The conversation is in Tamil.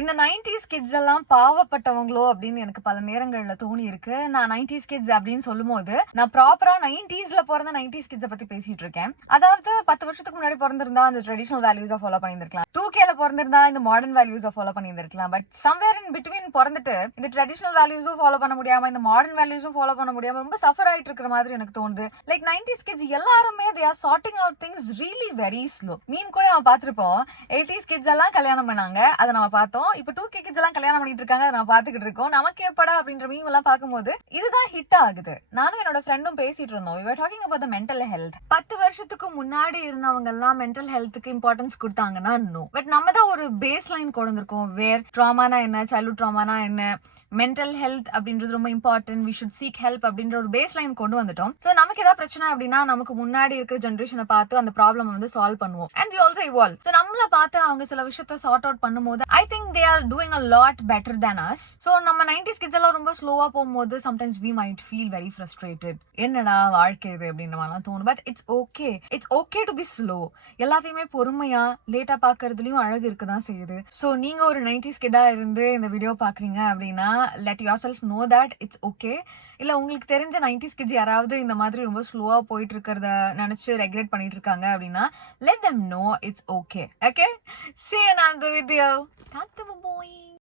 இந்த 90s கிட்ஸ் எல்லாம் பாவப்பட்டவங்களோ அப்படின்னு எனக்கு பல நேரங்கள்ல தோணி இருக்கு. நான் 90s கிட்ஸ் அப்படின்னு சொல்லும்போது நான் ப்ராப்பரா 90ஸ்ல பிறந்த 90s கிட்ஸ பத்தி பேசிட்டு இருக்கேன். அதாவது 10 வருஷத்துக்கு முன்னாடி பிறந்திருந்தா அந்த ட்ரெடிஷனல் வேல்யூஸை ஃபாலோ பண்ணியிருந்திருக்கலாம். 2Kல பிறந்திருந்தா இந்த மாடர்ன் வேல்யூஸை ஃபாலோ பண்ணியிருந்திருக்கலாம். பட் சம்வேர் இன் பிட்வீன் பிறந்துட்டு இந்த ட்ரெடிஷனல் வேல்யூஸும் ஃபாலோ பண்ண முடியாம இந்த மாடர்ன் வேல்யூஸும் ஃபாலோ பண்ண முடியாம ரொம்ப சஃபர் ஆயிட்டு இருக்கிற மாதிரி எனக்கு தோணுது. லைக் 90s கிட்ஸ் எல்லாருமே they are sorting out things really very slow. மீன் கூட நம்ம பார்த்திருப்போம். 80s கிட்ஸ் எல்லாம் கல்யாணம் பண்ணாங்க, அதை நம்ம பார்த்தோம். இப்ப 2K கிட்ஸ் எல்லாம் கல்யாணம் பண்ணிட்டு இருக்காங்க, அதை நம்ம பாத்துக்கிட்டு இருக்கோம். நமக்கு எப்படா அப்படின்ற மீம் எல்லாம் பார்க்கும்போது இதுதான் ஹிட் ஆகுது. நானும் என்னோட ஃப்ரெண்டும் பேசிட்டு இருந்தோம். we were talking about the mental health. 10 வருஷத்துக்கு முன்னாடி இருந்தவங்க எல்லாம் மென்டல் ஹெல்த்துக்கு இம்பார்ட்டன்ஸ் கொடுத்தாங்கன்னா நோ. பட் நம்ம தான் ஒரு பேஸ் லைன் கொண்டு வந்திருக்கோம். வேர் ட்ராமானா என்ன, சைல்ட்ஹுட் ட்ராமானா என்ன, மென்டல் ஹெல்த் அப்படின்றது ரொம்ப important, we should seek help அப்படின்ற ஒரு பேஸ் லைன் கொண்டு வந்துட்டோம். ஸோ நமக்கு ஏதாவது பிரச்சனை அப்படின்னா நமக்கு முன்னாடி இருக்கிற ஜென்ரேஷனை பார்த்து அந்த ப்ராப்ளம் வந்து சால்வ் பண்ணுவோம். And we also evolve. So நம்மள பார்த்து அவங்க சில விஷயத்த சார்ட் அவுட் பண்ணும்போது I think they are doing a lot better than us. So நம்ம 90s கிட்ஸ் எல்லாம் ரொம்ப ஸ்லோவா போகும்போது sometimes we might feel very frustrated. என்னடா வாழ்க்கை இது அப்படின்ற மாதிரிலாம் தோணும். But it's okay to be slow. எல்லாத்தையுமே பொறுமையா லேட்டா பாக்குறதுலயும் அழகு இருக்குதான் செய்யுது. ஸோ நீங்க ஒரு 90s கிட்டா இருந்து இந்த வீடியோ பாக்குறீங்க அப்படின்னா let yourself know that it's okay. இல்ல உங்களுக்கு தெரிஞ்ச 90s கிட்ஸ் யாராவது இந்த மாதிரி ரொம்ப ஸ்லோவா போயிட்டு இருக்கிறத நினைச்சு ரெக்ரெட் பண்ணிட்டு இருக்காங்க அப்படின்னா let them know it's okay. See you in another video. Tata boy.